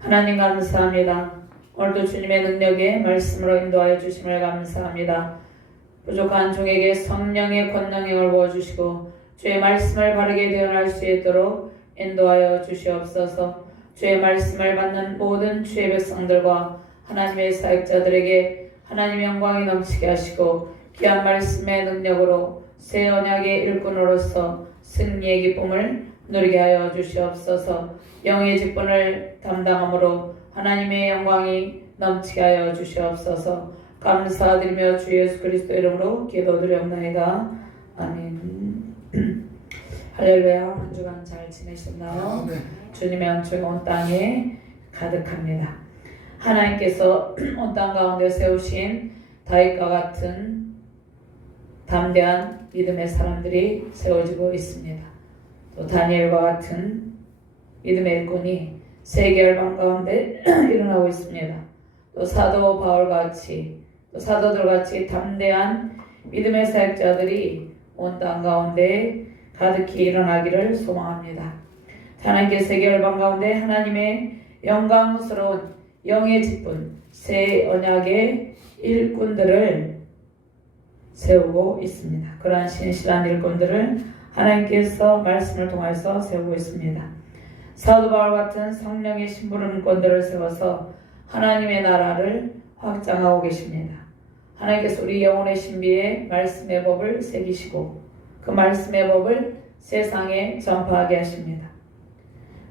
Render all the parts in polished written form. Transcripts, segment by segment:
하나님 감사합니다. 오늘도 주님의 능력에 말씀으로 인도하여 주심을 감사합니다. 부족한 종에게 성령의 권능을 부어주시고 주의 말씀을 바르게 대언할 수 있도록 인도하여 주시옵소서. 주의 말씀을 받는 모든 주의 백성들과 하나님의 사역자들에게 하나님의 영광이 넘치게 하시고 귀한 말씀의 능력으로 새 언약의 일꾼으로서 승리의 기쁨을 누리게 하여 주시옵소서. 영의 직분을 담당함으로 하나님의 영광이 넘치게 하여 주시옵소서. 감사드리며 주 예수 그리스도 이름으로 기도드리옵나이다. 아멘. 할렐루야. 한 주간 잘 지내셨나요? 주님의 은총이 온 땅에 가득합니다. 하나님께서 온 땅 가운데 세우신 다윗과 같은 담대한 믿음의 사람들이 세워지고 있습니다. 또 다니엘과 같은 믿음의 일꾼이 세계 열방 가운데 일어나고 있습니다. 또 사도 바울같이 또 사도들같이 담대한 믿음의 사역자들이 온 땅 가운데 가득히 일어나기를 소망합니다. 하나님께 세계 열방 가운데 하나님의 영광스러운 영의 직분 새 언약의 일꾼들을 세우고 있습니다. 그러한 신실한 일꾼들을 하나님께서 말씀을 통해서 세우고 있습니다. 사도 바울 같은 성령의 심부름꾼들을 세워서 하나님의 나라를 확장하고 계십니다. 하나님께서 우리 영혼의 신비에 말씀의 법을 새기시고 그 말씀의 법을 세상에 전파하게 하십니다.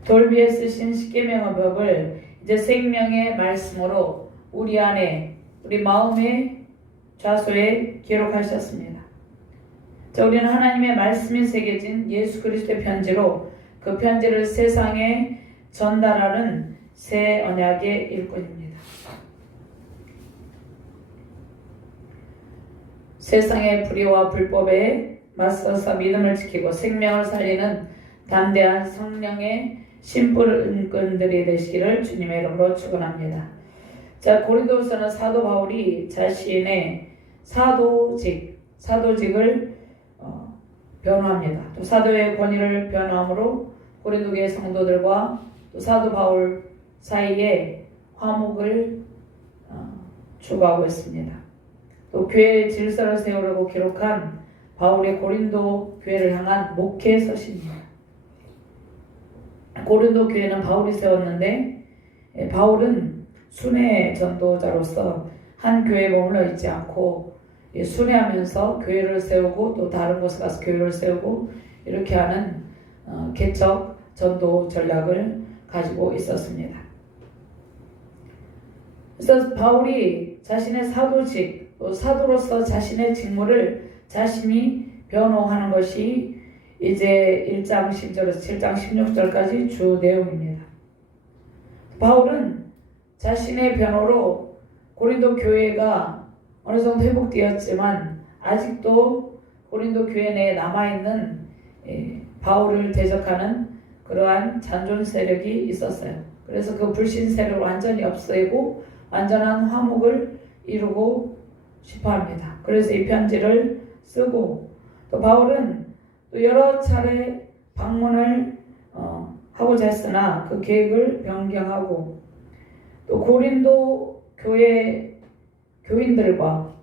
돌비에 쓰신 십계명의 법을 이제 생명의 말씀으로 우리 안에 우리 마음의 좌소에 기록하셨습니다. 자, 우리는 하나님의 말씀이 새겨진 예수 그리스도의 편지로 그 편지를 세상에 전달하는 새 언약의 일꾼입니다. 세상의 불의와 불법에 맞서서 믿음을 지키고 생명을 살리는 담대한 성령의 심부름꾼들이 되시기를 주님의 이름으로 축원합니다. 자, 고린도후서는 사도 바울이 자신의 사도직을 변호합니다. 또 사도의 권위를 변호함으로 고린도교회 성도들과 또 사도 바울 사이에 화목을 추구하고 있습니다. 또 교회의 질서를 세우려고 기록한 바울의 고린도 교회를 향한 목회 서신입니다. 고린도 교회는 바울이 세웠는데 바울은 순회 전도자로서 한 교회에 머물러 있지 않고 순회하면서 교회를 세우고 또 다른 곳에 가서 교회를 세우고 이렇게 하는 개척 전도 전략을 가지고 있었습니다. 그래서 바울이 자신의 사도로서 자신의 직무를 자신이 변호하는 것이 이제 1장 10절에서 7장 16절까지 주 내용입니다. 바울은 자신의 변호로 고린도 교회가 어느 정도 회복되었지만 아직도 고린도 교회 내에 남아있는 바울을 대적하는 그러한 잔존 세력이 있었어요. 그래서 그 불신 세력을 완전히 없애고 완전한 화목을 이루고 싶어합니다. 그래서 이 편지를 쓰고 또 바울은 또 여러 차례 방문을 하고자 했으나 그 계획을 변경하고 또 고린도 교회 교인들과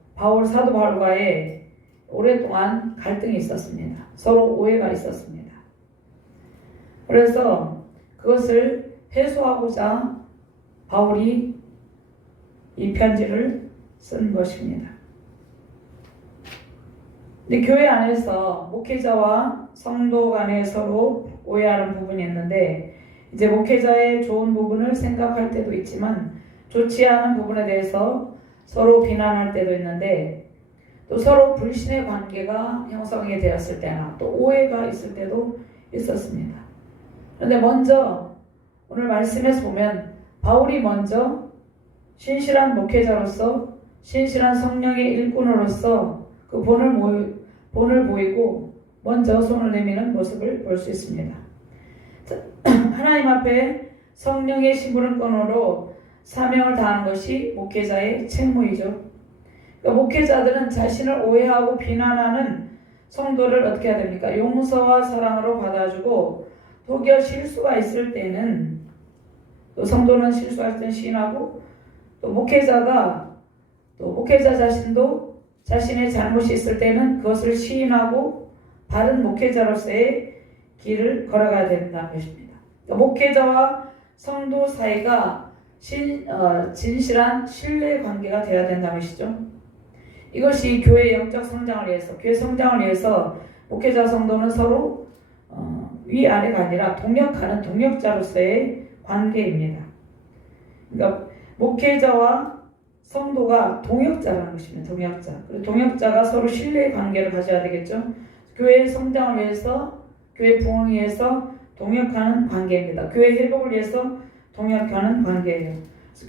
사도 바울과의 오랫동안 갈등이 있었습니다. 서로 오해가 있었습니다. 그래서 그것을 해소하고자 바울이 이 편지를 쓴 것입니다. 근데 교회 안에서 목회자와 성도 간에 서로 오해하는 부분이 있는데 이제 목회자의 좋은 부분을 생각할 때도 있지만 좋지 않은 부분에 대해서 서로 비난할 때도 있는데 또 서로 불신의 관계가 형성이 되었을 때나 또 오해가 있을 때도 있었습니다. 그런데 먼저 오늘 말씀에서 보면 바울이 먼저 신실한 목회자로서 신실한 성령의 일꾼으로서 그 본을 보이고 먼저 손을 내미는 모습을 볼 수 있습니다. 하나님 앞에 성령의 심부름꾼으로 사명을 다하는 것이 목회자의 책무이죠. 그러니까 목회자들은 자신을 오해하고 비난하는 성도를 어떻게 해야 됩니까? 용서와 사랑으로 받아주고 혹여 실수가 있을 때는 또 성도는 실수할 때 시인하고, 또 목회자 자신도 자신의 잘못이 있을 때는 그것을 시인하고 바른 목회자로서의 길을 걸어가야 된다는 것입니다. 목회자와 성도 사이가 진실한 신뢰 관계가 되어야 된다는 것이죠. 이것이 교회의 영적 성장을 위해서, 교회 성장을 위해서 목회자 성도는 서로 위아래가 아니라 동역하는 동역자로서의 관계입니다. 그러니까 목회자와 성도가 동역자라는 것입니다. 동역자. 그리고 동역자가 서로 신뢰의 관계를 가져야 되겠죠. 교회의 성장을 위해서, 교회 부흥을 위해서 동역하는 관계입니다. 교회 회복을 위해서 동역하는 관계예요.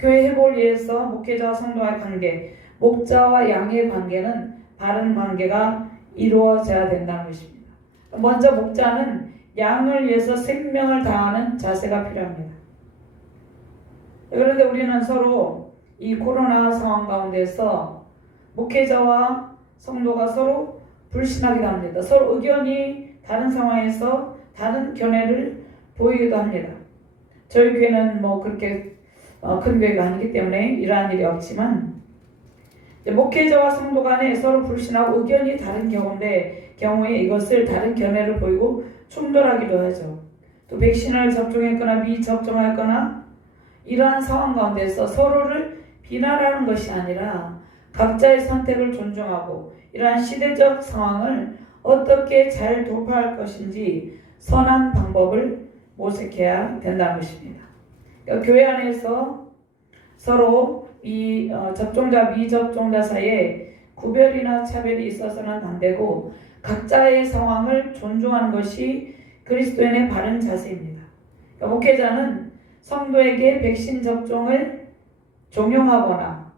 교회 회복을 위해서 목회자와 성도와의 관계, 목자와 양의 관계는 바른 관계가 이루어져야 된다는 것입니다. 먼저 목자는 양을 위해서 생명을 다하는 자세가 필요합니다. 그런데 우리는 서로 이 코로나 상황 가운데서 목회자와 성도가 서로 불신하기도 합니다. 서로 의견이 다른 상황에서 다른 견해를 보이기도 합니다. 저희 교회는 그렇게 큰 교회가 아니기 때문에 이러한 일이 없지만, 목회자와 성도 간에 서로 불신하고 의견이 다른 경우에 이것을 다른 견해를 보이고 충돌하기도 하죠. 또 백신을 접종했거나 미접종했거나 이러한 상황 가운데서 서로를 비난하는 것이 아니라 각자의 선택을 존중하고 이러한 시대적 상황을 어떻게 잘 돌파할 것인지 선한 방법을 모색해야 된다는 것입니다. 교회 안에서 서로 이 접종자 미접종자 사이에 구별이나 차별이 있어서는 안 되고 각자의 상황을 존중하는 것이 그리스도인의 바른 자세입니다. 목회자는 성도에게 백신 접종을 종용하거나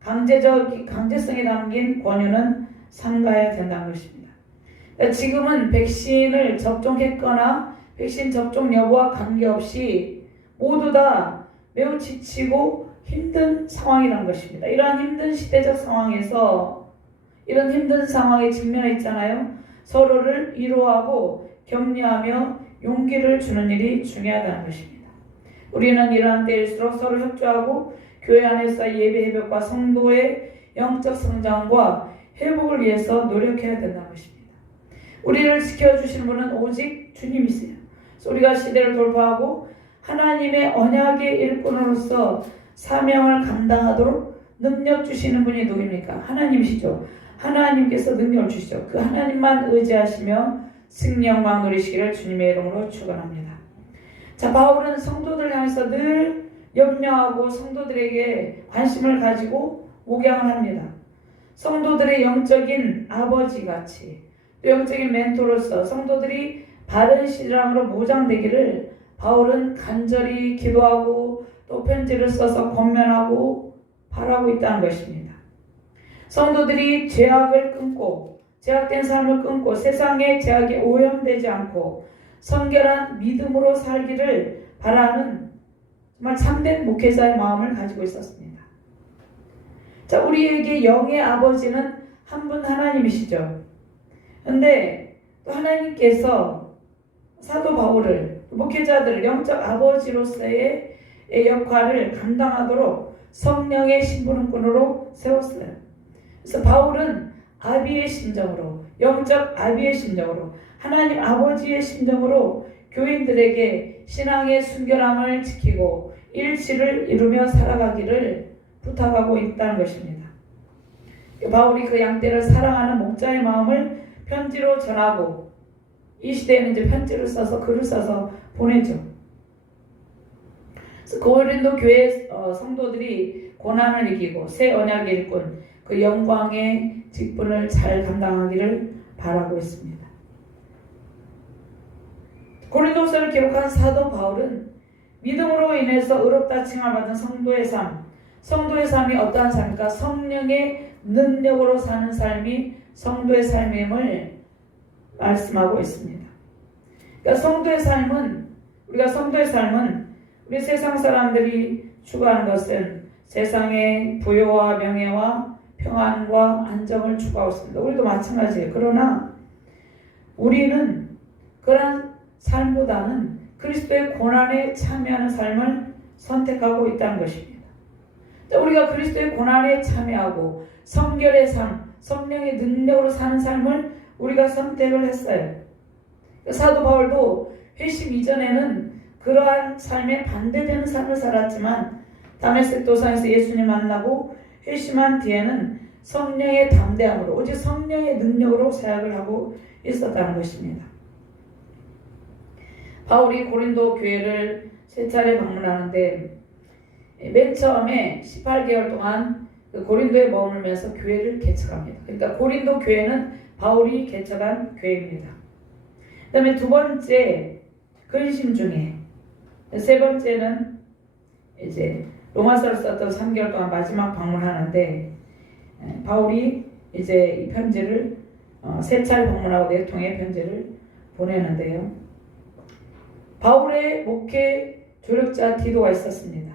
강제성이 담긴 권유는 삼가야 된다는 것입니다. 지금은 백신을 접종했거나 백신 접종 여부와 관계없이 모두 다 매우 지치고 힘든 상황이라는 것입니다. 이러한 힘든 시대적 상황에서 이런 힘든 상황에 직면해 있잖아요. 서로를 위로하고 격려하며 용기를 주는 일이 중요하다는 것입니다. 우리는 이러한 때일수록 서로 협조하고 교회 안에서 예배 회복과 성도의 영적 성장과 회복을 위해서 노력해야 된다는 것입니다. 우리를 지켜주시는 분은 오직 주님이세요. 우리가 시대를 돌파하고 하나님의 언약의 일꾼으로서 사명을 감당하도록 능력 주시는 분이 누구입니까? 하나님이시죠. 하나님께서 능력을 주시죠. 그 하나님만 의지하시며 승리 영광 누리시기를 주님의 이름으로 축원합니다. 자, 바울은 성도들 향해서 늘 염려하고 성도들에게 관심을 가지고 목양을 합니다. 성도들의 영적인 아버지같이 또 영적인 멘토로서 성도들이 바른 신앙으로 무장되기를 바울은 간절히 기도하고 또 편지를 써서 권면하고 바라고 있다는 것입니다. 성도들이 제약된 삶을 끊고 세상의 제약에 오염되지 않고 성결한 믿음으로 살기를 바라는 정말 참된 목회자의 마음을 가지고 있었습니다. 자, 우리에게 영의 아버지는 한 분 하나님이시죠. 그런데 또 하나님께서 사도 바울을, 목회자들을 영적 아버지로서의 역할을 감당하도록 성령의 신부름꾼으로 세웠어요. 그래서 바울은 아비의 심정으로, 영적 아비의 심정으로, 하나님 아버지의 심정으로 교인들에게 신앙의 순결함을 지키고 일치를 이루며 살아가기를 부탁하고 있다는 것입니다. 바울이 그 양떼를 사랑하는 목자의 마음을 편지로 전하고, 이 시대에는 이제 편지를 써서 글을 써서 보내죠. 그래서 고린도 교회 성도들이 고난을 이기고 새 언약의 일꾼, 그 영광의 직분을 잘 감당하기를 바라고 있습니다. 고린도서를 기록한 사도 바울은 믿음으로 인해서 의롭다 칭함을 받은 성도의 삶이 어떠한 삶입니까? 성령의 능력으로 사는 삶이 성도의 삶임을 말씀하고 있습니다. 그러니까 성도의 삶은 우리 세상 사람들이 추구하는 것은 세상의 부요와 명예와 평안과 안정을 추구하고 있습니다. 우리도 마찬가지예요. 그러나 우리는 그런 삶보다는 그리스도의 고난에 참여하는 삶을 선택하고 있다는 것입니다. 우리가 그리스도의 고난에 참여하고 성결의 삶, 성령의 능력으로 사는 삶을 우리가 선택을 했어요. 사도 바울도 회심 이전에는 그러한 삶에 반대되는 삶을 살았지만 다메섹 도상에서 예수님 만나고 회심한 뒤에는 성령의 담대함으로 오직 성령의 능력으로 사역을 하고 있었다는 것입니다. 바울이 고린도 교회를 3차례 방문하는데 맨 처음에 18개월 동안 그 고린도에 머물면서 교회를 개척합니다. 그러니까 고린도 교회는 바울이 개척한 교회입니다. 그 다음에 두 번째 근심 중에, 세 번째는 이제 로마서를 썼던 3개월 동안 마지막 방문하는데 바울이 이제 이 편지를 3차례 방문하고 4통의 편지를 보내는데요. 바울의 목회 조력자 디도가 있었습니다.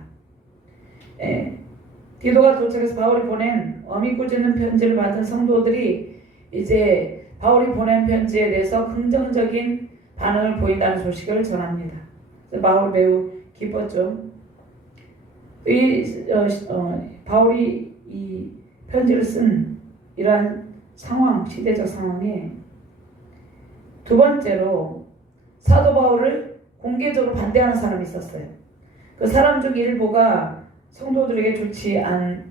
디도가 도착해서 바울이 보낸 어미 꾸짖는 편지를 받은 성도들이 이제 바울이 보낸 편지에 대해서 긍정적인 반응을 보인다는 소식을 전합니다. 바울 매우 기뻤죠. 바울이 이 편지를 쓴 이러한 상황, 시대적 상황에 두 번째로 사도 바울을 공개적으로 반대하는 사람이 있었어요. 그 사람 중 일부가 성도들에게 좋지 않은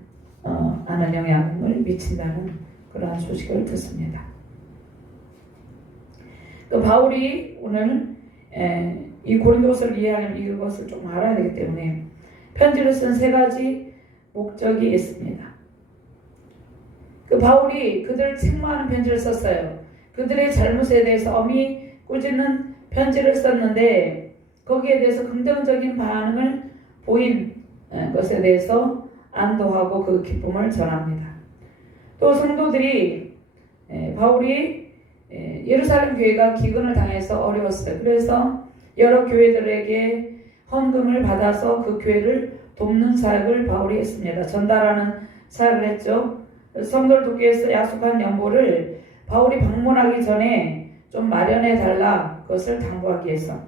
영향을 미친다는 그러한 소식을 듣습니다. 또 바울이 오늘 이 고린도서를 이해하려면 이것을 좀 알아야 되기 때문에 편지를 쓴 3가지 목적이 있습니다. 그 바울이 그들을 책망하는 편지를 썼어요. 그들의 잘못에 대해서 엄히 꾸짖는 편지를 썼는데 거기에 대해서 긍정적인 반응을 보인 것에 대해서 안도하고 그 기쁨을 전합니다. 또 성도들이 바울이 예루살렘 교회가 기근을 당해서 어려웠어요. 그래서 여러 교회들에게 헌금을 받아서 그 교회를 돕는 사역을 바울이 했습니다. 전달하는 사역을 했죠. 성도를 돕기 위해서 약속한 연보를 바울이 방문하기 전에 좀 마련해 달라 그것을 당부하기 위해서.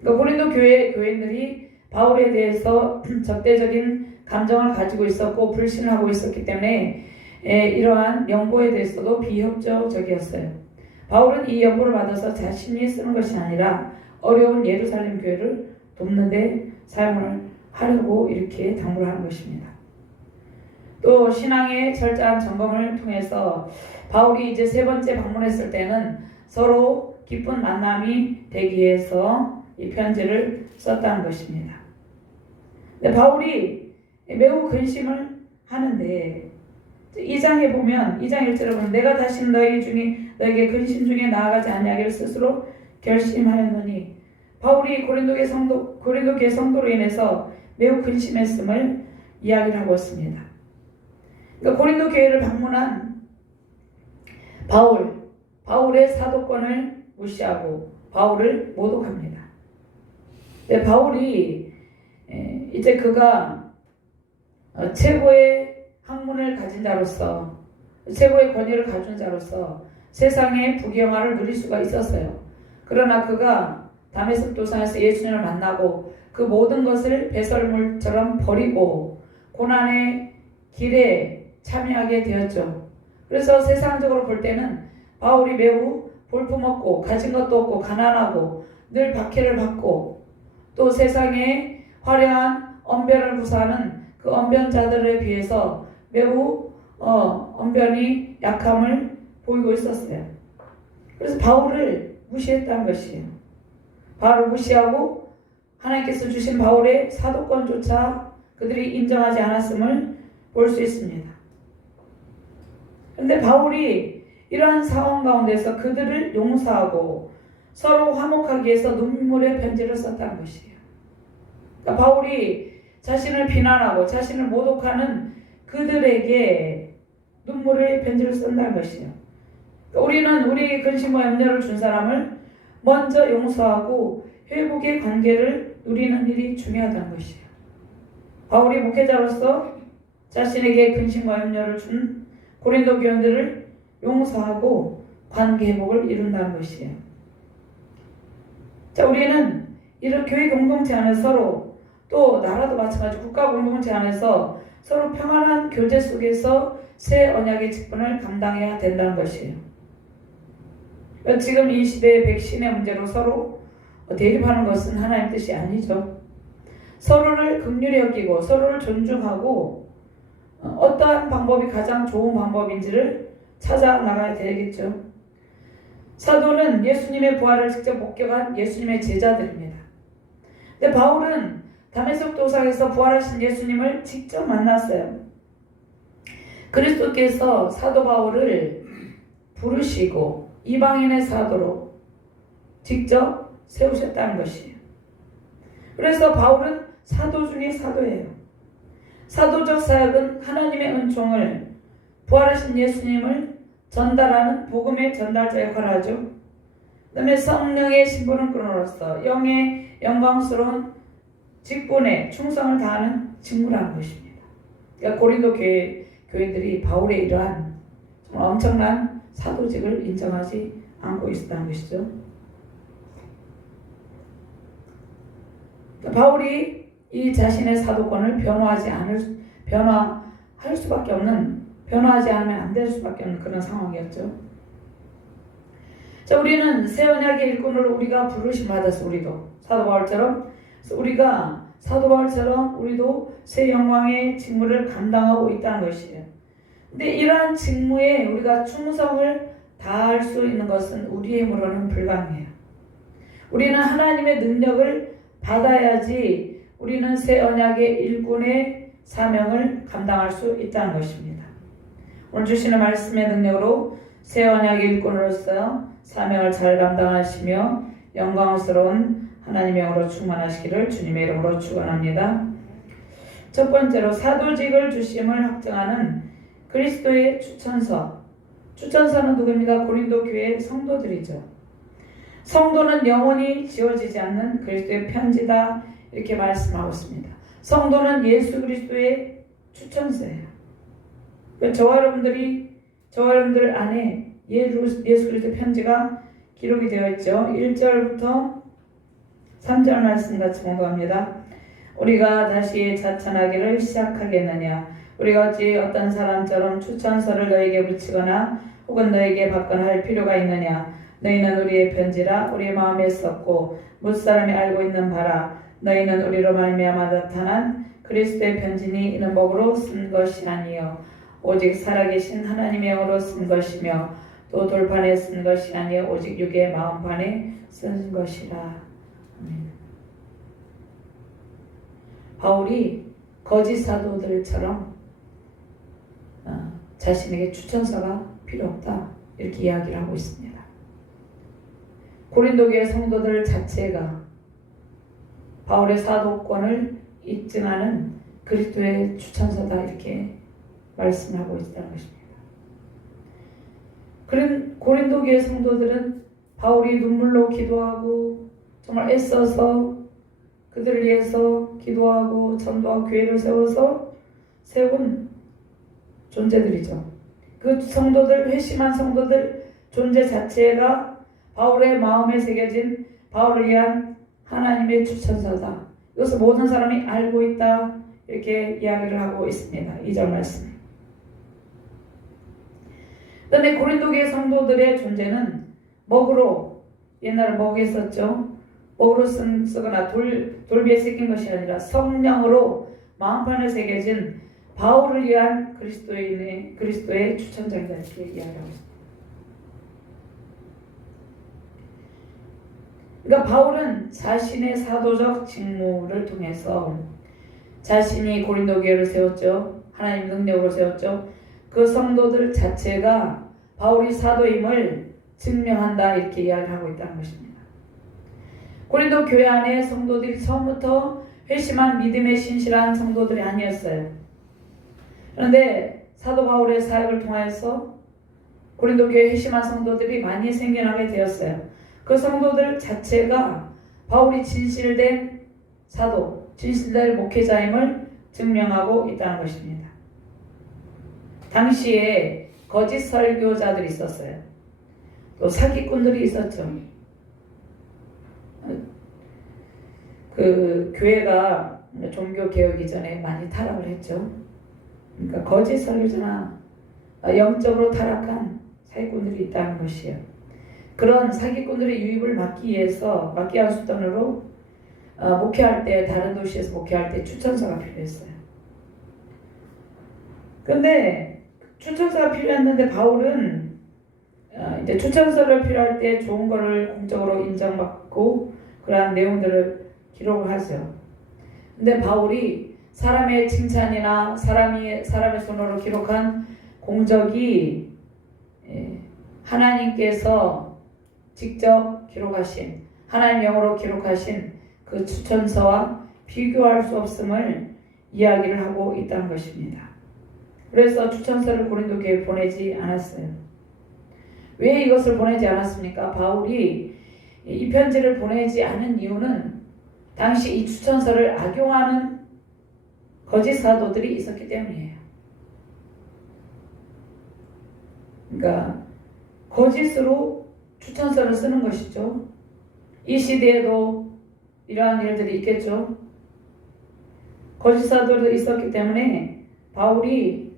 그러니까 고린도 교인들이 바울에 대해서 적대적인 감정을 가지고 있었고 불신을 하고 있었기 때문에 이러한 연보에 대해서도 비협조적이었어요. 바울은 이 연보를 받아서 자신이 쓰는 것이 아니라 어려운 예루살렘 교회를 돕는 데 사용을 하려고 이렇게 당부를 하는 것입니다. 또 신앙의 철저한 점검을 통해서 바울이 이제 3번째 방문했을 때는 서로 기쁜 만남이 되기 위해서 이 편지를 썼다는 것입니다. 근데 바울이 매우 근심을 하는데 2장에 보면 2장 1절에 보면 내가 다시 너에게 근심 중에 나아가지 아니하기를 스스로 결심하였노니 바울이 고린도 교회 성도로 인해서 매우 근심했음을 이야기를 하고 있습니다. 그러니까 고린도 교회를 방문한 바울의 사도권을 무시하고 바울을 모독합니다. 네, 바울이 이제 그가 최고의 학문을 가진 자로서 최고의 권위를 가진 자로서 세상의 부귀영화를 누릴 수가 있었어요. 그러나 그가 다메섹 도상에서 예수님을 만나고 그 모든 것을 배설물처럼 버리고 고난의 길에 참여하게 되었죠. 그래서 세상적으로 볼 때는 바울이 매우 볼품없고 가진 것도 없고 가난하고 늘 박해를 받고 또 세상에 화려한 언변을 구사하는 그 언변자들에 비해서 매우 언변이 약함을 보이고 있었어요. 그래서 바울을 무시했다는 것이에요. 바울을 무시하고 하나님께서 주신 바울의 사도권조차 그들이 인정하지 않았음을 볼 수 있습니다. 그런데 바울이 이러한 상황 가운데서 그들을 용서하고 서로 화목하기 위해서 눈물의 편지를 썼다는 것이에요. 그러니까 바울이 자신을 비난하고 자신을 모독하는 그들에게 눈물의 편지를 쓴다는 것이에요. 그러니까 우리는 우리에게 근심과 염려를 준 사람을 먼저 용서하고 회복의 관계를 누리는 일이 중요하다는 것이에요. 바울이 목회자로서 자신에게 근심과 염려를 준 고린도 교인들을 용서하고 관계 회복을 이룬다는 것이에요. 자, 우리는 이런 교회 공동체 안에 서로 또 나라도 마찬가지 국가 공동체 안에서 서로 평안한 교제 속에서 새 언약의 직분을 감당해야 된다는 것이에요. 지금 이 시대의 백신의 문제로 서로 대립하는 것은 하나님 뜻이 아니죠. 서로를 긍휼히 여기고 서로를 존중하고 어떠한 방법이 가장 좋은 방법인지를 찾아 나가야 되겠죠. 사도는 예수님의 부활을 직접 목격한 예수님의 제자들입니다. 근데 바울은 다메섹 도상에서 부활하신 예수님을 직접 만났어요. 그리스도께서 사도 바울을 부르시고 이방인의 사도로 직접 세우셨다는 것이에요. 그래서 바울은 사도 중에 사도예요. 사도적 사역은 하나님의 은총을 부활하신 예수님을 전달하는 복음의 전달자 역할을 하죠. 그 다음에 성령의 신분을 끊어로서 영의 영광스러운 직분에 충성을 다하는 직무라는 것입니다. 그러니까 고린도 교회들이 바울의 이러한 정말 엄청난 사도직을 인정하지 않고 있었다는 것이죠. 그러니까 바울이 이 자신의 사도권을 변화하지 않으면 안 될 수밖에 없는 그런 상황이었죠. 자, 우리는 새 언약의 일꾼으로 우리가 부르심 받았어. 우리도 사도 바울처럼 우리도 새 영광의 직무를 감당하고 있다는 것이에요. 근데 이러한 직무에 우리가 충성을 다할 수 있는 것은 우리의 힘으로는 불가능해요. 우리는 하나님의 능력을 받아야지 우리는 새 언약의 일꾼의 사명을 감당할 수 있다는 것입니다. 오늘 주시는 말씀의 능력으로 새 언약의 일꾼으로서 사명을 잘 감당하시며 영광스러운 하나님의 영으로 충만하시기를 주님의 이름으로 축원합니다. 첫 번째로 사도직을 주심을 확증하는 그리스도의 추천서. 추천서는 누구입니까? 고린도 교회의 성도들이죠. 성도는 영원히 지워지지 않는 그리스도의 편지다 이렇게 말씀하고 있습니다. 성도는 예수 그리스도의 추천서예요. 저와 여러분들 안에 예수 그리스도의 편지가 기록이 되어 있죠. 1절부터 3절 말씀 같이 공부합니다. 우리가 다시 자찬하기를 시작하겠느냐? 우리가 어찌 어떤 사람처럼 추천서를 너에게 붙이거나 혹은 너에게 받거나 할 필요가 있느냐? 너희는 우리의 편지라 우리 마음에 썼고 무사람이 알고 있는 바라. 너희는 우리로 말미암아 나타난 그리스도의 편지니 이는 목으로 쓴 것이 아니요 오직 살아계신 하나님의 영으로 쓴 것이며 또 돌판에 쓴 것이 아니요 오직 육의 마음판에 쓴 것이라. 바울이 거짓 사도들처럼 자신에게 추천서가 필요 없다 이렇게 이야기를 하고 있습니다. 고린도 교회 성도들 자체가 바울의 사도권을 입증하는 그리스도의 추천서다 이렇게 말씀하고 있다는 것입니다. 그런 고린도 교회 성도들은 바울이 눈물로 기도하고 정말 애써서 그들을 위해서 기도하고 전도하고 교회를 세워서 세운 존재들이죠. 그 성도들, 회심한 성도들 존재 자체가 바울의 마음에 새겨진 바울을 위한 하나님의 추천서다. 이것을 모든 사람이 알고 있다 이렇게 이야기를 하고 있습니다. 2절 말씀. 그런데 고린도 교회 성도들의 존재는 먹으로 옛날에 먹에 썼죠. 먹으로 쓰거나 돌비에 새긴 것이 아니라 성령으로 마음판에 새겨진 바울을 위한 그리스도의 추천자이다 이렇게 이야기하고 있습니다. 그러니까 바울은 자신의 사도적 직무를 통해서 자신이 고린도 교회를 세웠죠. 하나님 능력으로 세웠죠. 그 성도들 자체가 바울이 사도임을 증명한다 이렇게 이야기를 하고 있다는 것입니다. 고린도 교회 안에 성도들이 처음부터 회심한 믿음에 신실한 성도들이 아니었어요. 그런데 사도 바울의 사역을 통해서 고린도 교회 회심한 성도들이 많이 생겨나게 되었어요. 그 성도들 자체가 바울이 진실된 사도, 진실된 목회자임을 증명하고 있다는 것입니다. 당시에 거짓 설교자들이 있었어요. 또 사기꾼들이 있었죠. 그 교회가 종교 개혁 이전에 많이 타락을 했죠. 그러니까 거짓 설교자나 영적으로 타락한 사기꾼들이 있다는 것이에요. 그런 사기꾼들의 유입을 막기 위해서 막기한 수단으로 목회할 때 다른 도시에서 목회할 때 추천서가 필요했어요. 그런데 추천서가 필요했는데 바울은 이제 추천서를 필요할 때 좋은 거를 공적으로 인정받고 그러한 내용들을 기록을 하죠. 근데 바울이 사람의 칭찬이나 사람의 손으로 기록한 공적이 하나님께서 직접 기록하신 하나님 영으로 기록하신 그 추천서와 비교할 수 없음을 이야기를 하고 있다는 것입니다. 그래서 추천서를 고린도 교회에 보내지 않았어요. 왜 이것을 보내지 않았습니까? 바울이 이 편지를 보내지 않은 이유는 당시 이 추천서를 악용하는 거짓 사도들이 있었기 때문이에요. 그러니까 거짓으로 추천서를 쓰는 것이죠. 이 시대에도 이러한 일들이 있겠죠. 거짓 사도들이 있었기 때문에 바울이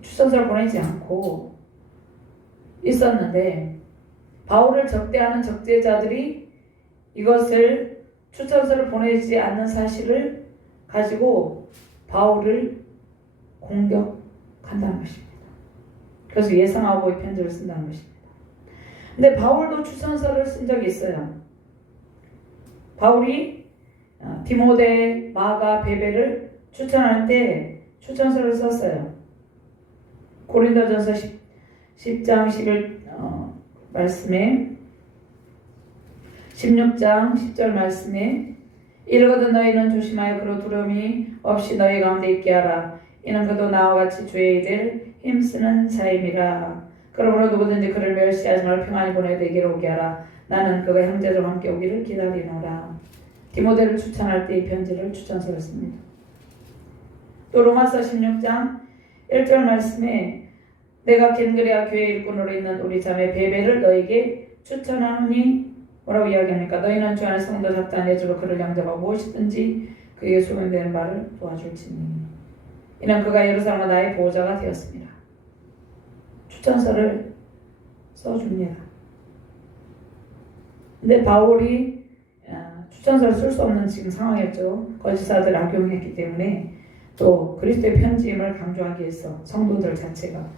추천서를 보내지 않고 있었는데 바울을 적대하는 적대자들이 이것을 추천서를 보내지 않는 사실을 가지고 바울을 공격한다는 것입니다. 그래서 예상하고 이 편지를 쓴다는 것입니다. 근데 바울도 추천서를 쓴 적이 있어요. 바울이 디모데, 마가, 베베를 추천할 때 추천서를 썼어요. 고린도전서 10장 11 말씀에 16장 10절 말씀에 이르거든 너희는 조심하여 그로 두려움이 없이 너희 가운데 있게 하라. 이는 그도 나와 같이 주의 일을 힘쓰는 자임이라. 그러므로 누구든지 그를 멸시하지 말고 평안히 보내어 내게로 오게 하라. 나는 그가 형제들과 함께 오기를 기다리노라. 디모데를 추천할 때 이 편지를 추천서를 씁니다. 또 로마서 16장 1절 말씀에 내가 겐그레아 교회 일꾼으로 있는 우리 자매 베베를 너에게 추천하노니 뭐라고 이야기합니까? 너희는 주 안에 성도 잡다 내주로 그를 양잡아 무엇이든지 그에게 소명되는 말을 도와줄지니 이는 그가 예루살렘과 나의 보호자가 되었습니다. 추천서를 써줍니다. 근데 바울이 추천서를 쓸 수 없는 지금 상황이었죠. 거짓사들 악용했기 때문에 또 그리스도의 편지임을 강조하기 위해서 성도들 자체가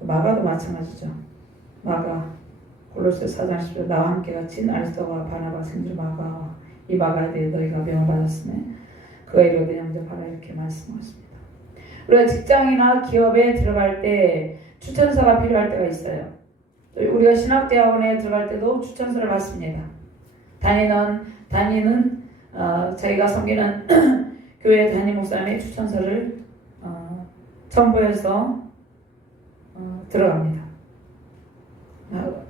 마가도 마찬가지죠. 마가 골로새 4장 10절 나와 함께 같이 아리스도와 바나바 생주 마가 이 마가에 대해 너희가 명을 받았으며 그가 이르되 영접하라 이렇게 말씀하십니다. 우리가 직장이나 기업에 들어갈 때 추천서가 필요할 때가 있어요. 또 우리가 신학대학원에 들어갈 때도 추천서를 받습니다. 다니는 자기가 섬기는 교회 담임 목사님의 추천서를 첨부해서 들어갑니다.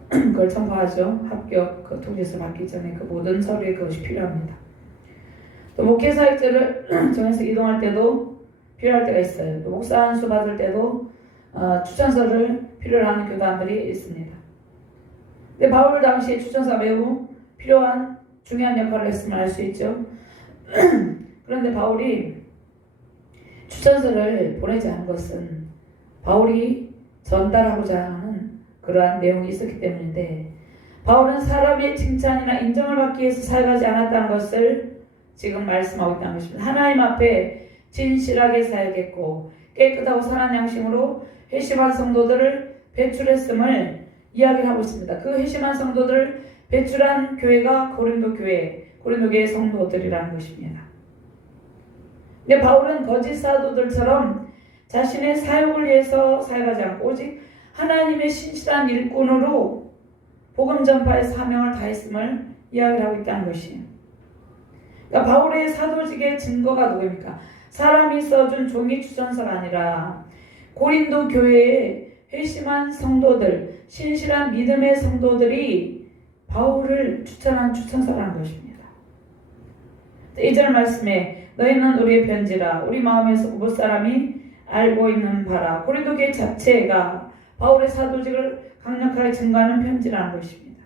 그걸 첨부하죠. 합격 그 통지서 받기 전에 그 모든 서류에 그것이 필요합니다. 또 목회사역제를 정해서 이동할 때도 필요할 때가 있어요. 또 목사 안수 받을 때도 추천서를 필요로 하는 교단들이 있습니다. 근데 바울 당시에 추천서가 매우 필요한 중요한 역할을 했음을 알 수 있죠. 그런데 바울이 추천서를 보내지 않은 것은 바울이 전달하고자 하는 그러한 내용이 있었기 때문인데 바울은 사람의 칭찬이나 인정을 받기 위해서 살아가지 않았다는 것을 지금 말씀하고 있다는 것입니다. 하나님 앞에 진실하게 사역했고 깨끗하고 선한 양심으로 회심한 성도들을 배출했음을 이야기를 하고 있습니다. 그 회심한 성도들을 배출한 교회가 고린도 교회의 성도들이라는 것입니다. 근데 바울은 거짓 사도들처럼 자신의 사역을 위해서 사역하지 않고 오직 하나님의 신실한 일꾼으로 복음 전파의 사명을 다했음을 이야기를 하고 있다는 것이에요. 그러니까 바울의 사도직의 증거가 누구입니까? 사람이 써준 종이 추천서가 아니라 고린도 교회의 회심한 성도들, 신실한 믿음의 성도들이 바울을 추천한 추천서라는 것입니다. 2절 말씀에 너희는 우리의 편지라 우리 마음에서 무엇사람이 알고 있는 바라. 고린도 교회 자체가 바울의 사도직을 강력하게 증거하는 편지라는 것입니다.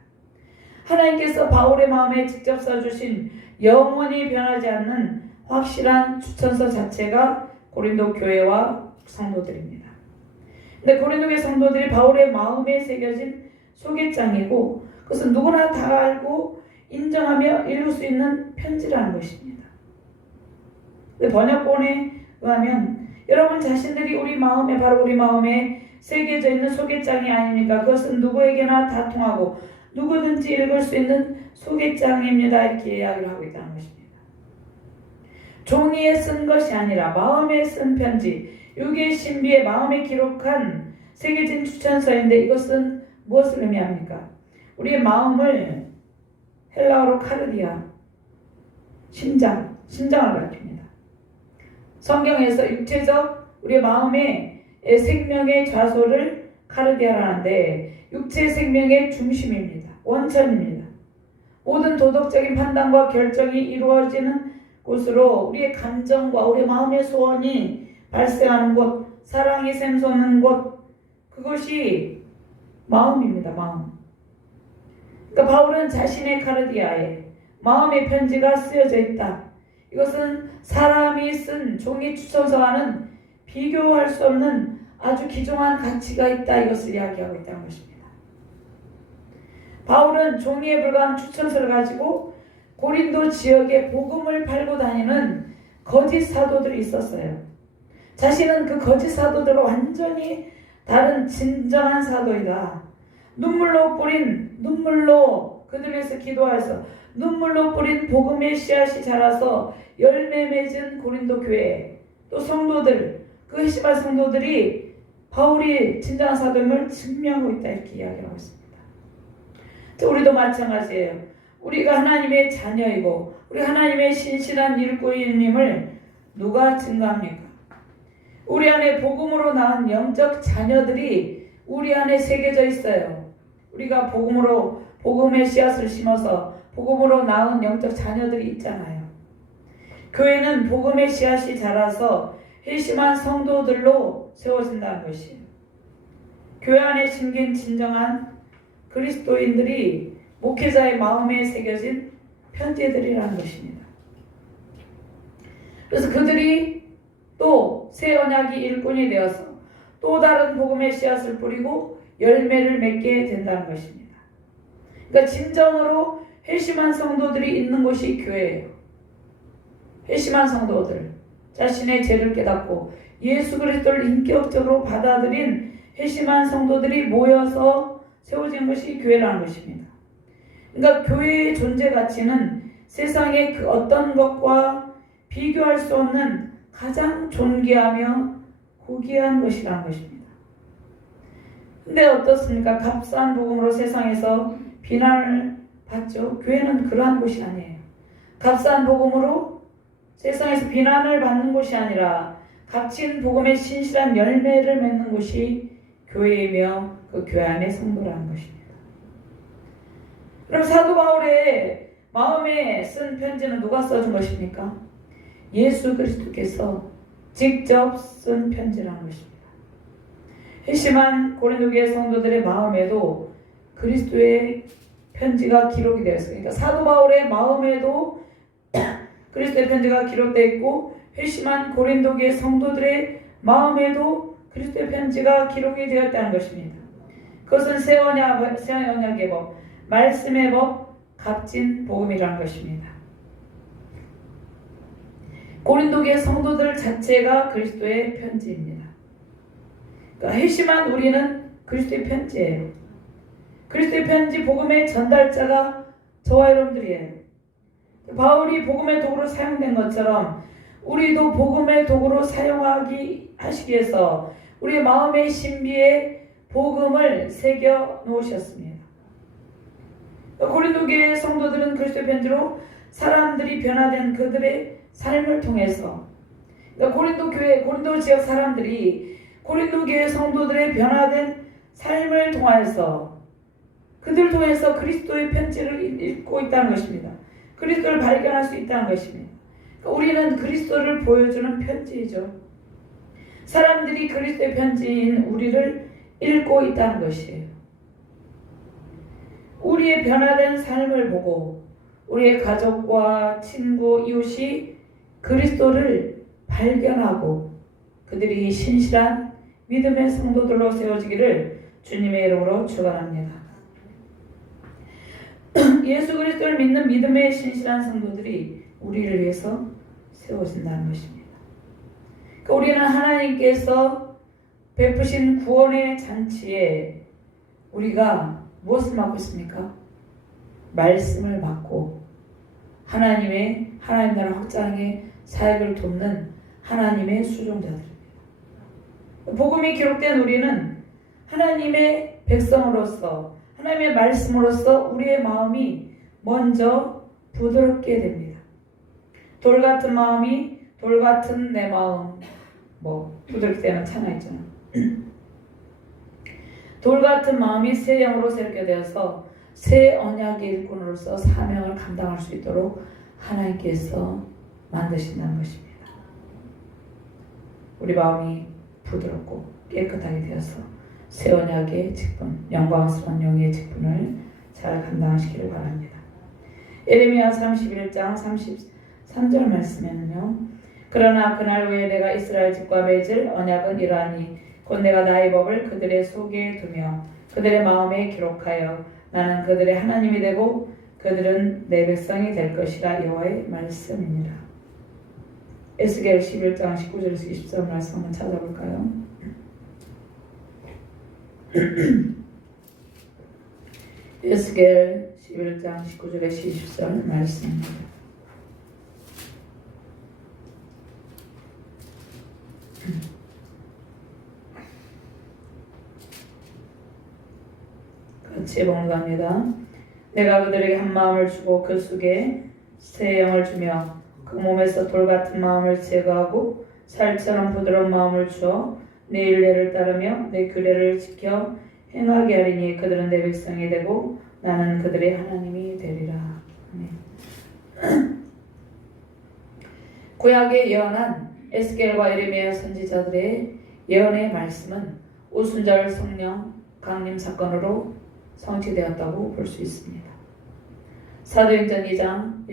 하나님께서 바울의 마음에 직접 써주신 영원히 변하지 않는 확실한 추천서 자체가 고린도 교회와 성도들입니다. 근데 고린도 교회 성도들이 바울의 마음에 새겨진 소개장이고 그것은 누구나 다 알고 인정하며 읽을 수 있는 편지라는 것입니다. 번역본에 의하면 여러분 자신들이 우리 마음에 바로 우리 마음에 새겨져 있는 소개장이 아닙니까? 그것은 누구에게나 다 통하고 누구든지 읽을 수 있는 소개장입니다. 이렇게 이야기를 하고 있다는 것입니다. 종이에 쓴 것이 아니라 마음에 쓴 편지, 육의 신비에 마음에 기록한 새겨진 추천서인데 이것은 무엇을 의미합니까? 우리의 마음을 헬라어로 카르디아, 심장을 가리킵니다. 성경에서 육체적 우리의 마음의 생명의 좌소를 카르디아라는데 육체 생명의 중심입니다. 원천입니다. 모든 도덕적인 판단과 결정이 이루어지는 곳으로 우리의 감정과 우리의 마음의 소원이 발생하는 곳, 사랑이 샘솟는 곳, 그것이 마음입니다. 마음. 그러니까 바울은 자신의 카르디아에 마음의 편지가 쓰여져 있다. 이것은 사람이 쓴 종이 추천서와는 비교할 수 없는 아주 귀중한 가치가 있다. 이것을 이야기하고 있다는 것입니다. 바울은 종이에 불과한 추천서를 가지고 고린도 지역에 복음을 팔고 다니는 거짓 사도들이 있었어요. 자신은 그 거짓 사도들과 완전히 다른 진정한 사도이다. 눈물로 그들 위해서 기도해서 눈물로 뿌린 복음의 씨앗이 자라서 열매 맺은 고린도 교회 또 성도들, 그 회심한 성도들이 바울이 진정한 사도임을 증명하고 있다. 이렇게 이야기를 하고 있습니다. 우리도 마찬가지예요. 우리가 하나님의 자녀이고 우리 하나님의 신실한 일꾼임을 누가 증거합니까? 우리 안에 복음으로 낳은 영적 자녀들이 우리 안에 새겨져 있어요. 우리가 복음의 씨앗을 심어서 복음으로 낳은 영적 자녀들이 있잖아요. 교회는 복음의 씨앗이 자라서 회심한 성도들로 세워진다는 것이에요. 교회 안에 심긴 진정한 그리스도인들이 목회자의 마음에 새겨진 편지들이라는 것입니다. 그래서 그들이 또 새 언약이 일꾼이 되어서 또 다른 복음의 씨앗을 뿌리고 열매를 맺게 된다는 것입니다. 그러니까 진정으로 회심한 성도들이 있는 곳이 교회예요. 회심한 성도들, 자신의 죄를 깨닫고 예수 그리스도를 인격적으로 받아들인 회심한 성도들이 모여서 세워진 것이 교회라는 것입니다. 그러니까 교회의 존재 가치는 세상의 그 어떤 것과 비교할 수 없는 가장 존귀하며 고귀한 것이라는 것입니다. 근데 어떻습니까? 값싼 복음으로 세상에서 비난을 받죠. 교회는 그러한 곳이 아니에요. 값싼 복음으로 세상에서 비난을 받는 곳이 아니라 값진 복음의 신실한 열매를 맺는 곳이 교회이며 그 교회 안의 성도라는 것입니다. 그럼 사도 바울의 마음에 쓴 편지는 누가 써준 것입니까? 예수 그리스도께서 직접 쓴 편지라는 것입니다. 회심한 고린도 교회 성도들의 마음에도 그리스도의 편지가 기록이 되어 있어요. 그러니까 사도 바울의 마음에도 그리스도의 편지가 기록되어 있고 회심한 고린도 교회 성도들의 마음에도 그리스도의 편지가 기록이 되었다는 것입니다. 그것은 새 언약의 법, 말씀의 법, 값진 복음이라는 것입니다. 고린도 교회 성도들 자체가 그리스도의 편지입니다. 그러니까 회심한 우리는 그리스도의 편지예요. 그리스도의 편지 복음의 전달자가 저와 여러분들이에요. 바울이 복음의 도구로 사용된 것처럼 우리도 복음의 도구로 하시기 위해서 우리의 마음의 신비에 복음을 새겨 놓으셨습니다. 고린도 교회 성도들은 그리스도의 편지로 사람들이 변화된 그들의 삶을 통해서 고린도 지역 사람들이 고린도 교회 성도들의 변화된 삶을 통해서 그들을 통해서 그리스도의 편지를 읽고 있다는 것입니다. 그리스도를 발견할 수 있다는 것입니다. 우리는 그리스도를 보여주는 편지이죠. 사람들이 그리스도의 편지인 우리를 읽고 있다는 것이에요. 우리의 변화된 삶을 보고 우리의 가족과 친구, 이웃이 그리스도를 발견하고 그들이 신실한 믿음의 성도들로 세워지기를 주님의 이름으로 축원합니다. 예수 그리스도를 믿는 믿음의 신실한 성도들이 우리를 위해서 세워진다는 것입니다. 그러니까 우리는 하나님께서 베푸신 구원의 잔치에 우리가 무엇을 맡고 있습니까? 말씀을 맡고 하나님 나라 확장의 사역을 돕는 하나님의 수종자들입니다. 복음이 기록된 우리는 하나님의 백성으로서 하나님의 말씀으로서 우리의 마음이 먼저 부드럽게 됩니다. 돌 같은 마음이 돌 같은 내 마음 부드럽게 되는 찬양 있잖아. 돌 같은 마음이 새 영으로 새롭게 되어서 새 언약의 일꾼으로서 사명을 감당할 수 있도록 하나님께서 만드신다는 것입니다. 우리 마음이 부드럽고 깨끗하게 되어서 새 언약의 직분, 영광스러운 영의 직분을 잘 감당하시기를 바랍니다. 예레미야 31장 33절 말씀에는요. 그러나 그날 후에 내가 이스라엘 집과 맺을 언약은 이러하니 곧 내가 나의 법을 그들의 속에 두며 그들의 마음에 기록하여 나는 그들의 하나님이 되고 그들은 내 백성이 될 것이라 여호와의 말씀이니라. 에스겔 11장 19절에서 20절 말씀 한번 찾아볼까요? 에스겔 11장 19절에서 20절 말씀입니다. 같이 봉독합니다. 내가 그들에게 한 마음을 주고 그 속에 새 영을 주며 그 몸에서 돌 같은 마음을 제거하고 살처럼 부드러운 마음을 주어 내 율례를 따르며 내 규례를 지켜 행하게 하리니 그들은 내 백성이 되고 나는 그들의 하나님이 되리라. 아멘. 구약에 예언한 에스겔과 예레미야 선지자들의 예언의 말씀은 오순절 성령 강림 사건으로 성취되었다고 볼 수 있습니다. 사도행전 2장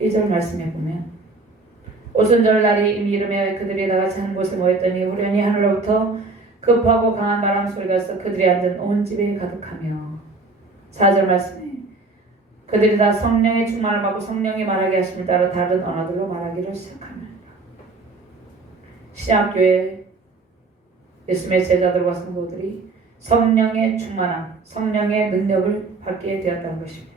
1절 말씀에 보면 오순절 날이 이미 이르며 그들이 다같이 한 곳에 모였더니 후련히 하늘로부터 급하고 강한 바람 소리가 서 그들이 앉은 온 집에 가득하며 4절 말씀에 그들이 다 성령의 충만을 받고 성령이 말하게 하심을 따라 다른 언어들로 말하기를 시작하며 신약교회 예수님의 제자들과 성도들이 성령의 충만함, 성령의 능력을 받게 되었다는 것입니다.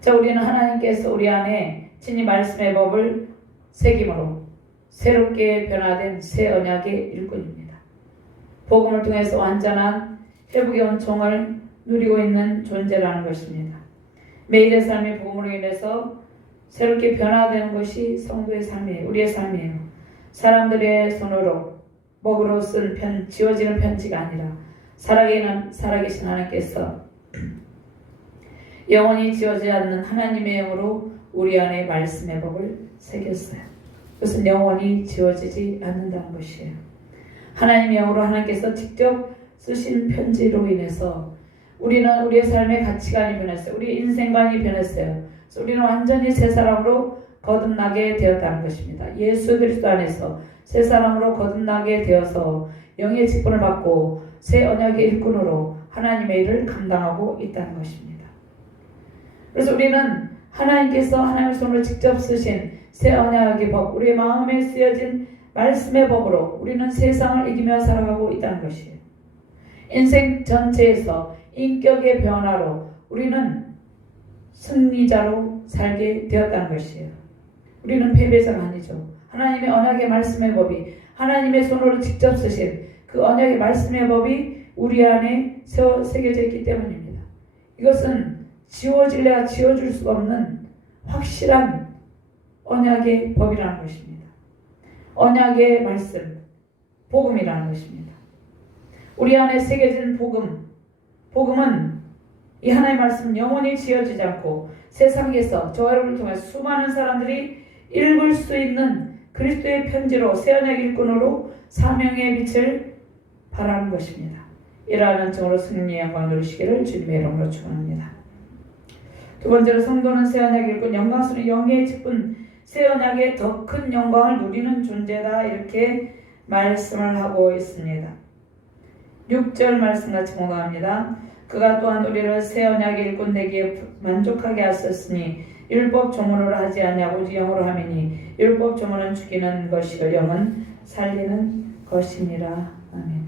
자, 우리는 하나님께서 우리 안에 친히 말씀의 법을 새김으로 새롭게 변화된 새 언약의 일꾼입니다. 복음을 통해서 완전한 회복의 은총을 누리고 있는 존재라는 것입니다. 매일의 삶이 복음으로 인해서 새롭게 변화되는 것이 성도의 삶이에요. 우리의 삶이에요. 사람들의 손으로 먹으로 쓴 지어지는 편지가 아니라 살아계신 하나님께서 영원히 지어지지 않는 하나님의 영으로 우리 안에 말씀의 법을 새겼어요. 그것은 영원히 지어지지 않는다는 것이에요. 하나님의 영으로 하나님께서 직접 쓰신 편지로 인해서 우리는 우리의 삶의 가치관이 변했어요. 우리 인생관이 변했어요. 그래서 우리는 완전히 새 사람으로 거듭나게 되었다는 것입니다. 예수 그리스도 안에서 새 사람으로 거듭나게 되어서 영의 직분을 받고 새 언약의 일꾼으로 하나님의 일을 감당하고 있다는 것입니다. 그래서 우리는 하나님께서 하나님의 손으로 직접 쓰신 새 언약의 법, 우리의 마음에 쓰여진 말씀의 법으로 우리는 세상을 이기며 살아가고 있다는 것이에요. 인생 전체에서 인격의 변화로 우리는 승리자로 살게 되었다는 것이에요. 우리는 패배자가 아니죠. 하나님의 언약의 말씀의 법이 하나님의 손으로 직접 쓰신 그 언약의 말씀의 법이 우리 안에 새겨져 있기 때문입니다. 이것은 지워질래야 지워줄 수 없는 확실한 언약의 법이라는 것입니다. 언약의 말씀, 복음이라는 것입니다. 우리 안에 새겨진 복음은 이 하나님의 말씀은 영원히 지워지지 않고 세상에서 저와 여러분을 통해 수많은 사람들이 읽을 수 있는 그리스도의 편지로 새 언약 일꾼으로 사명의 빛을 발하는 것입니다. 이러한 은총으로 승리의 영광을 누리시기를 주님의 이름으로 축원합니다. 두 번째로 성도는 새 언약 일꾼 영광스러운 영의 직분 새 언약의 더 큰 영광을 누리는 존재다 이렇게 말씀을 하고 있습니다. 6절 말씀 같이 공감합니다. 그가 또한 우리를 새 언약의 일꾼 되기에 만족하게 하셨으니 율법 조문으로 하지 아니하고 오직 영으로 함이니 율법 조문은 죽이는 것이요 영은 살리는 것이니라. 아멘.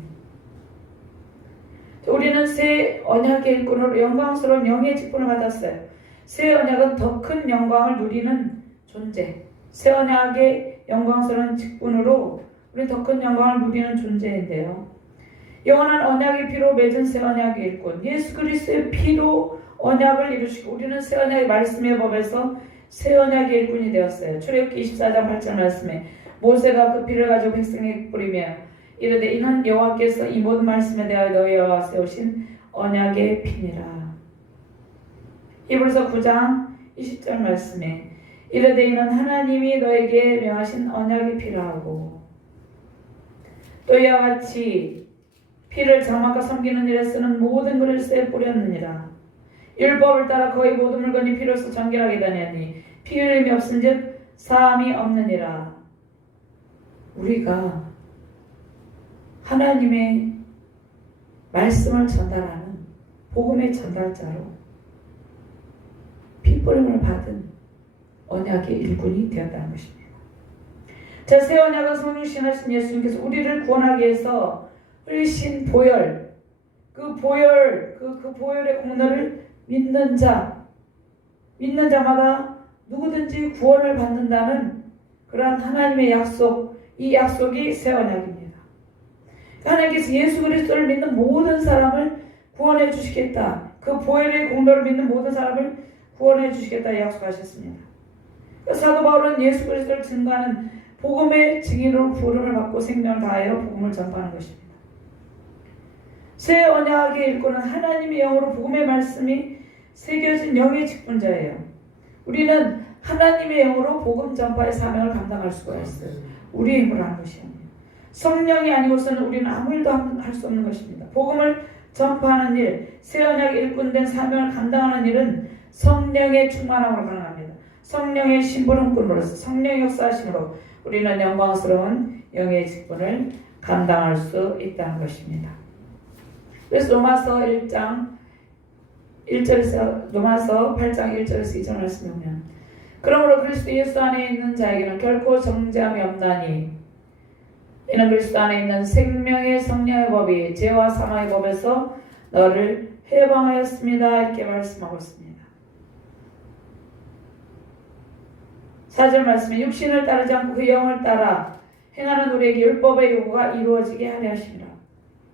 우리는 새 언약의 일꾼으로 영광스러운 영의 직분을 받았어요. 새 언약은 더 큰 영광을 누리는 존재. 새 언약의 영광스러운 직분으로 우리 더 큰 영광을 누리는 존재인데요. 영원한 언약의 피로 맺은 새 언약의 일꾼, 예수 그리스도의 피로 언약을 이루시고 우리는 새 언약의 말씀의 법에서 새 언약의 일꾼이 되었어요. 출애굽기 24장 8절 말씀에 모세가 그 피를 가지고 백성에게 뿌리며 이르되 이는 여호와께서 이 모든 말씀에 대하여 너희와 세우신 언약의 피니라. 히브리서 9장 20절 말씀에 이르되 이는 하나님이 너에게 명하신 언약의 피라 하고 또 이와 같이 피를 장막과 섬기는 일에 쓰는 모든 그릇에 뿌렸느니라. 율법을 따라 거의 모든 물건이 피로써 정결하게 되나니 피 흘림이 없은즉 사함이 없느니라. 우리가 하나님의 말씀을 전달하는 복음의 전달자로 피뿌림을 받은 언약의 일꾼이 되었다는 것입니다. 자, 새 언약은 성육신 하신 예수님께서 우리를 구원하기 위해서 흘리신 보혈, 그 보혈의 공로를 믿는 자마다 누구든지 구원을 받는다는 그러한 하나님의 약속, 이 약속이 새 언약입니다. 하나님께서 예수 그리스도를 믿는 모든 사람을 구원해 주시겠다. 그 보혈의 공로를 믿는 모든 사람을 구원해 주시겠다 약속하셨습니다. 사도 바울은 예수 그리스도를 증거하는 복음의 증인으로 부름을 받고 생명을 다하여 복음을 전파하는 것입니다. 새 언약의 일꾼은 하나님의 영으로 복음의 말씀이 새겨진 영의 직분자예요. 우리는 하나님의 영으로 복음 전파의 사명을 감당할 수가 있어요. 우리의 힘으로 하는 것이 아니에요. 성령이 아니고서는 우리는 아무 일도 할 수 없는 것입니다. 복음을 전파하는 일, 새 언약의 일꾼된 사명을 감당하는 일은 성령의 충만함으로 가능합니다. 성령의 심부름꾼으로서 성령의 역사하심으로 우리는 영광스러운 영의 직분을 감당할 수 있다는 것입니다. 그래서 로마서 8장 1절에서 2절 말씀에 보면 그러므로 그리스도 예수 안에 있는 자에게는 결코 정죄함이 없나니 이는 그리스도 안에 있는 생명의 성령의 법이 죄와 사망의 법에서 너를 해방하였습니다. 이렇게 말씀하고 있습니다. 4절 말씀에 육신을 따르지 않고 그 영을 따라 행하는 우리에게 율법의 요구가 이루어지게 하려 하시니라.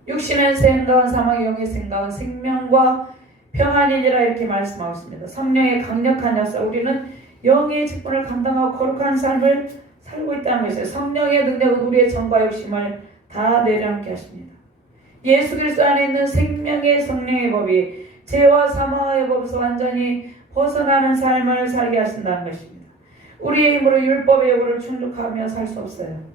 육신의 생각은 사망의 영의 생각은 생명과 평안이니라 이렇게 말씀하고 있습니다. 성령의 강력한 역사, 우리는 영의 직분을 감당하고 거룩한 삶을 살고 있다는 것이에요. 성령의 능력은 우리의 정과 욕심을 다 내려놓게 하십니다. 예수 그리스도 안에 있는 생명의 성령의 법이 죄와 사망의 법에서 완전히 벗어나는 삶을 살게 하신다는 것입니다. 우리의 힘으로 율법의 요구를 충족하며 살 수 없어요.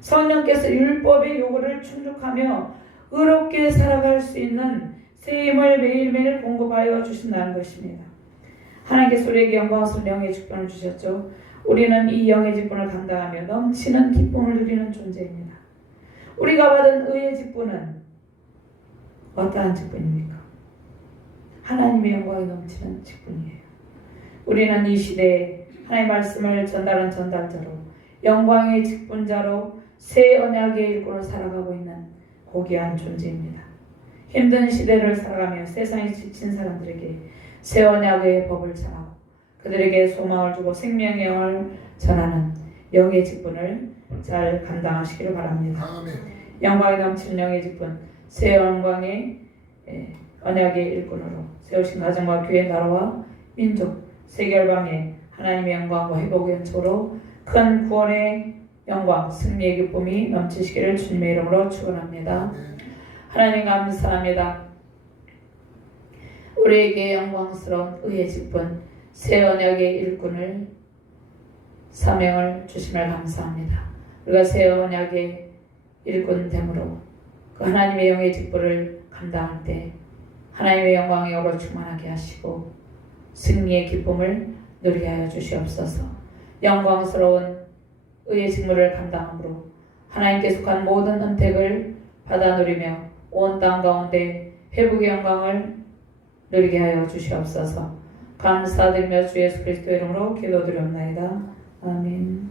성령께서 율법의 요구를 충족하며 의롭게 살아갈 수 있는 새 힘을 매일매일 공급하여 주신다는 것입니다. 하나님께서 우리에게 영광스러운 영의 직분을 주셨죠. 우리는 이 영의 직분을 감당하며 넘치는 기쁨을 누리는 존재입니다. 우리가 받은 의의 직분은 어떠한 직분입니까? 하나님의 영광이 넘치는 직분이에요. 우리는 이 시대에 하나님의 말씀을 전달한 전달자로 영광의 직분자로 새 언약의 일꾼으로 살아가고 있는 고귀한 존재입니다. 힘든 시대를 살아가며 세상에 지친 사람들에게 새 언약의 법을 전하고 그들에게 소망을 주고 생명의 영을 전하는 영의 직분을 잘 감당하시기를 바랍니다. 아멘. 영광이 넘치는 영의 직분, 새 영광의 언약의 일꾼으로 세우신 가정과 교회, 나라와 민족, 세계열방에 하나님의 영광과 회복의 연초로 큰 구원의 영광, 승리의 기쁨이 넘치시기를 주님의 이름으로 축원합니다. 하나님 감사합니다. 우리에게 영광스러운 의의 직분, 새 언약의 일꾼을 사명을 주심을 감사합니다. 우리가 새 언약의 일꾼됨으로 그 하나님의 영의 직분을 감당할 때 하나님의 영광의 영으로 충만하게 하시고 승리의 기쁨을 누리게 하여 주시옵소서. 영광스러운 의의 직무를 감당함으로 하나님께 속한 모든 혜택을 받아 누리며 온 땅 가운데 회복의 영광을 누리게 하여 주시옵소서. 감사드리며 주 예수 그리스도의 이름으로 기도드리옵나이다. 아멘.